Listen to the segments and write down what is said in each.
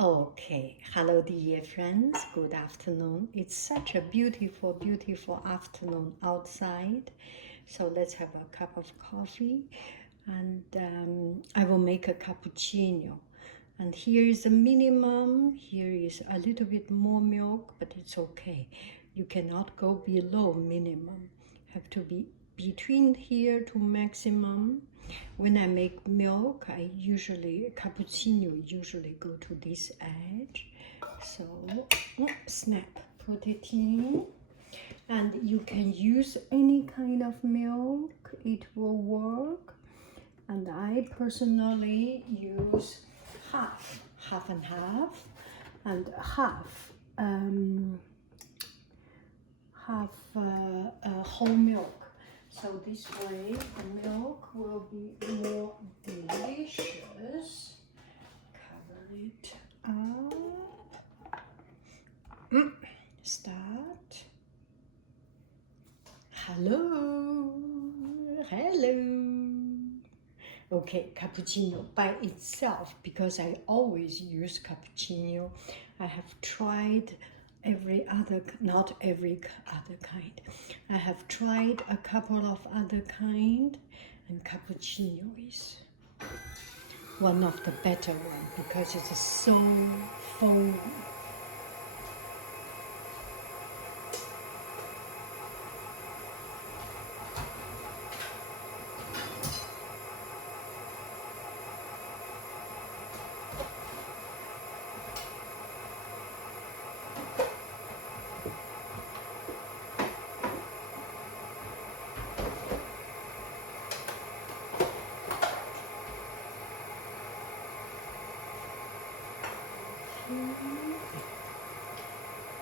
Okay, hello dear friends, good afternoon. It's such a beautiful, beautiful afternoon outside. So let's have a cup of coffee and I will make a cappuccino. And here is a minimum, here is a little bit more milk, but it's okay. You cannot go below minimum. Have to be between here to maximum. When I make milk, cappuccino usually go to this edge. So, snap, put it in. And you can use any kind of milk, it will work. And I personally use half and half, and half whole milk. So this way the milk will be more delicious. Cover it up. Start. Hello. Okay, cappuccino by itself, because I always use cappuccino. I have tried not every other kind. I have tried a couple of other kind, and cappuccino is one of the better one because it's so foamy.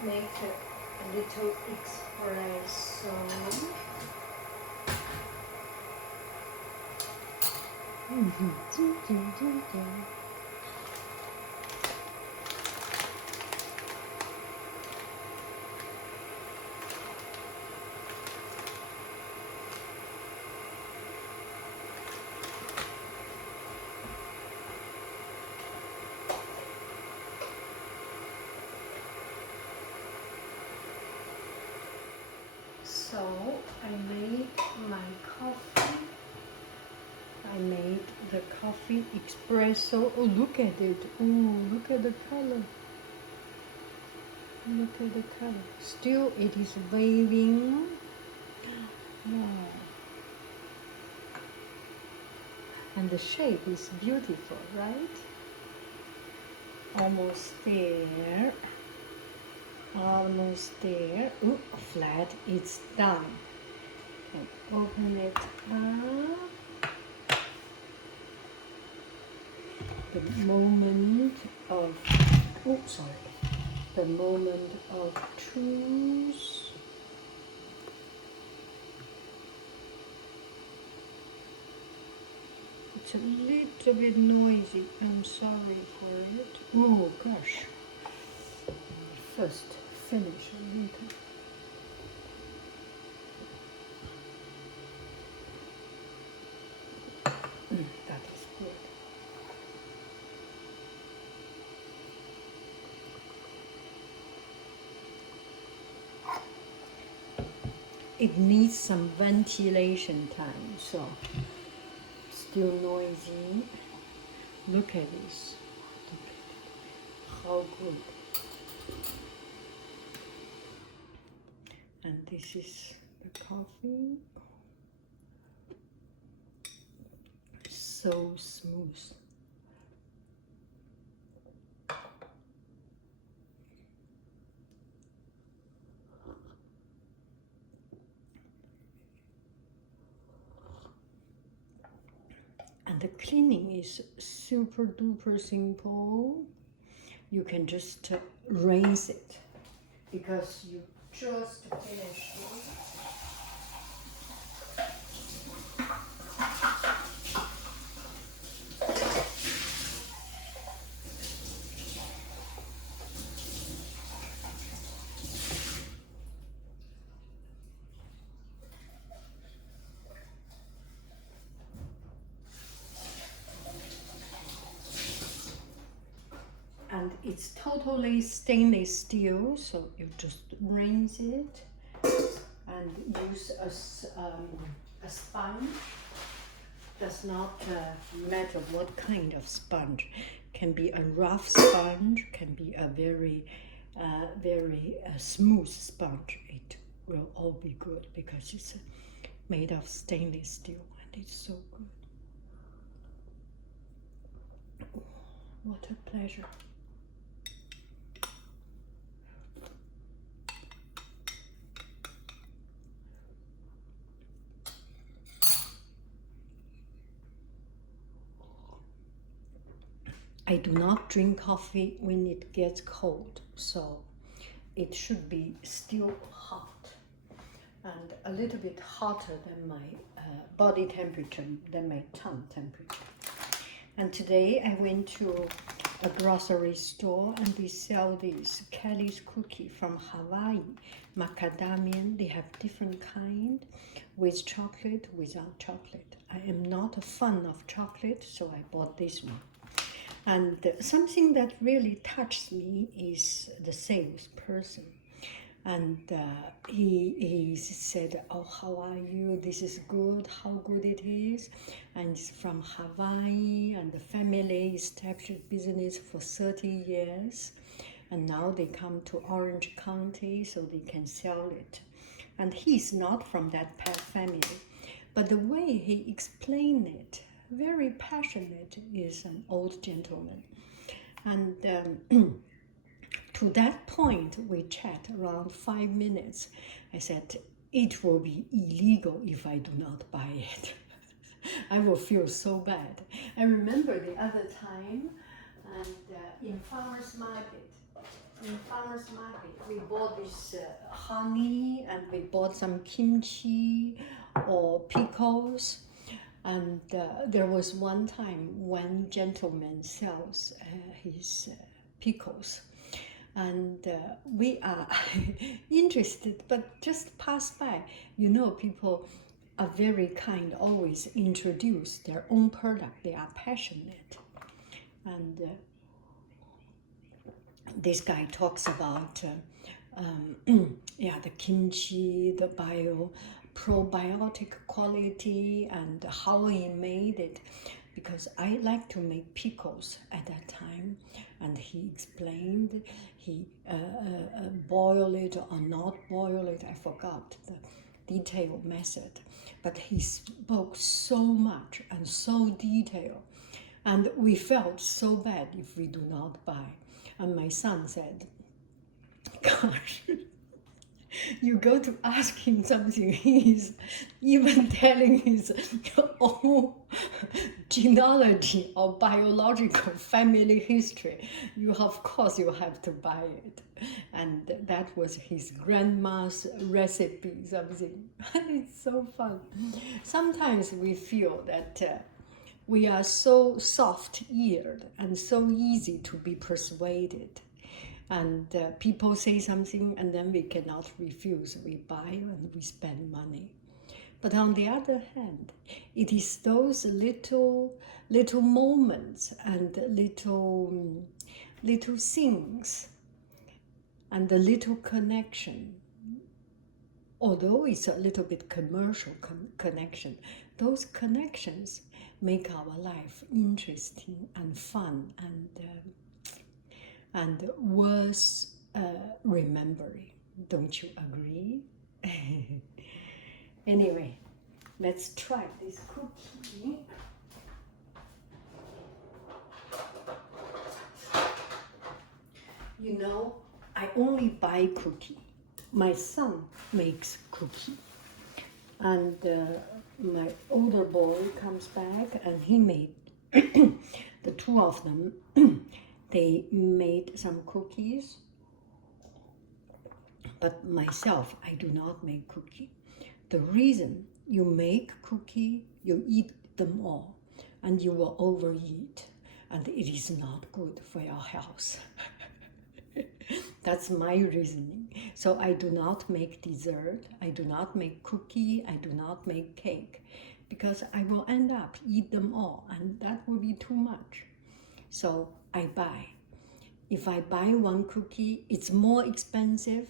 Make a little espresso. So I made my coffee. I made the coffee espresso. Oh, look at it. Oh, look at the color. Look at the color. Still, it is waving. Wow. And the shape is beautiful, right? Almost there. Almost there. Ooh, flat. It's done. And open it up. The moment of, oh, sorry. The moment of truth. It's a little bit noisy. I'm sorry for it. Oh gosh. First finish a little. That is good. It needs some ventilation time, so still noisy. Look at this. Look at it. How good. And this is the coffee. So smooth. And the cleaning is super duper simple. You can just rinse it because you just finished it. And and it's totally stainless steel, so you just rinse it and use a sponge. Does not matter what kind of sponge. Can be a rough sponge, can be a very smooth sponge. It will all be good because it's made of stainless steel and it's so good. What a pleasure. I do not drink coffee when it gets cold, so it should be still hot and a little bit hotter than my body temperature, than my tongue temperature. And today I went to a grocery store and they sell this Kelly's cookie from Hawaii, macadamia. They have different kind, with chocolate, without chocolate. I am not a fan of chocolate, so I bought this one. And something that really touched me is the salesperson. And he said, oh, how are you? This is good, how good it is. And it's from Hawaii, and the family established business for 30 years. And now they come to Orange County so they can sell it. And he's not from that family. But the way he explained it, very passionate, is an old gentleman. And to that point, we chat around 5 minutes. I said, it will be illegal if I do not buy it. I will feel so bad. I remember the other time, and in farmer's market, we bought this honey, and we bought some kimchi or pickles. And there was one time one gentleman sells his pickles. And we are interested, but just pass by. You know, people are very kind, always introduce their own product. They are passionate. And this guy talks about, the kimchi, the probiotic quality, and how he made it. Because I like to make pickles at that time, and he explained he boil it or not boil it. I forgot the detailed method, but he spoke so much and so detailed, and we felt so bad if we do not buy. And my son said, gosh, you go to ask him something, he's even telling his own genealogy or biological family history. Of course you have to buy it. And that was his grandma's recipe, something. It's so fun. Sometimes we feel that we are so soft-eared and so easy to be persuaded. And people say something and then we cannot refuse. We buy and we spend money. But on the other hand, it is those little moments and little things and the little connection. Although it's a little bit commercial connection, those connections make our life interesting and fun and worth remembering. Don't you agree? Anyway, let's try this cookie. You know, I only buy cookie. My son makes cookie. And my older boy comes back and he made, the two of them, they made some cookies. But myself, I do not make cookie. The reason you make cookie, you eat them all, and you will overeat, and it is not good for your health. That's my reasoning. So I do not make dessert, I do not make cookie, I do not make cake, because I will end up eat them all, and that will be too much. So I buy. If I buy one cookie, it's more expensive,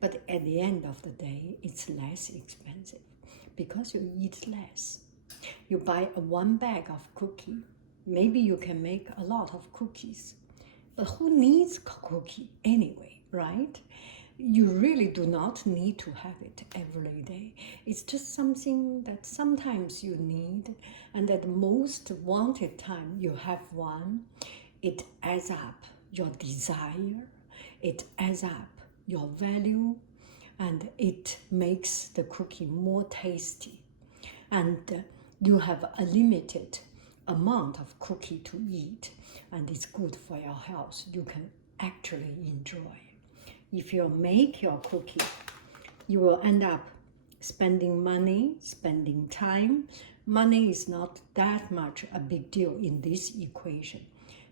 but at the end of the day, it's less expensive because you eat less. You buy one bag of cookie, maybe you can make a lot of cookies. But who needs cookie anyway, right? You really do not need to have it every day. It's just something that sometimes you need, and at the most wanted time you have one. It adds up your desire, it adds up your value, and it makes the cookie more tasty. And you have a limited amount of cookie to eat, and it's good for your health. You can actually enjoy. If you make your cookie, you will end up spending money, spending time. Money is not that much a big deal in this equation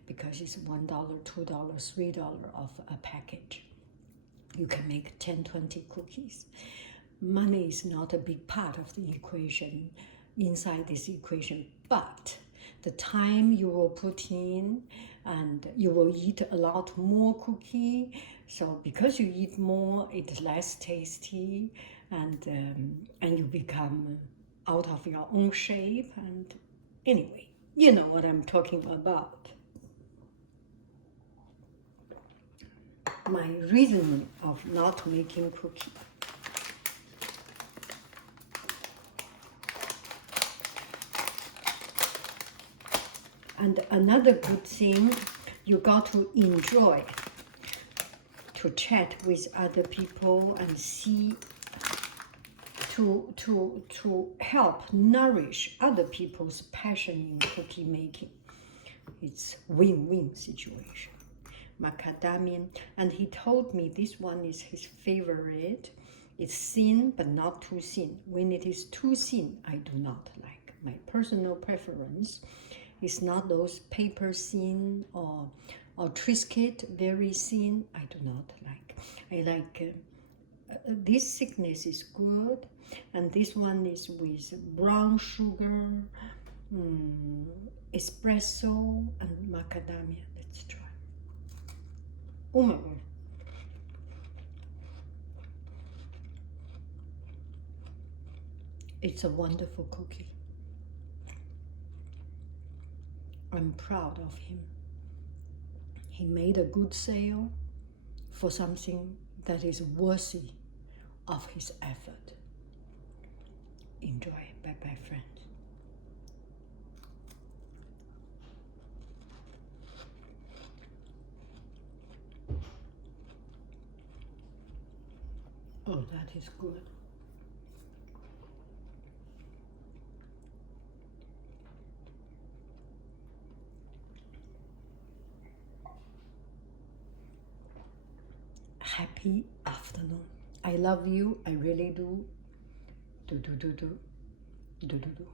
because it's $1, $2, $3 of a package. You can make 10, 20 cookies. Money is not a big part of the equation inside this equation, but the time you will put in, and you will eat a lot more cookie. So because you eat more, it's less tasty, and you become out of your own shape. And anyway, you know what I'm talking about. My reason of not making cookie. And another good thing, you got to enjoy to chat with other people and see, to help nourish other people's passion in cookie making. It's win-win situation. Macadamia, and he told me this one is his favorite. It's thin but not too thin. When it is too thin, I do not like. My personal preference is not those paper thin or Triscuit very thin. I do not like. I like this thickness is good, and this one is with brown sugar, espresso, and macadamia. Let's try. Oh my god. It's a wonderful cookie. I'm proud of him. He made a good sale for something that is worthy of his effort. Enjoy. Bye-bye, friends. Oh, that is good. Happy afternoon. I love you. I really do. Do, do, do, do. Do, do, do.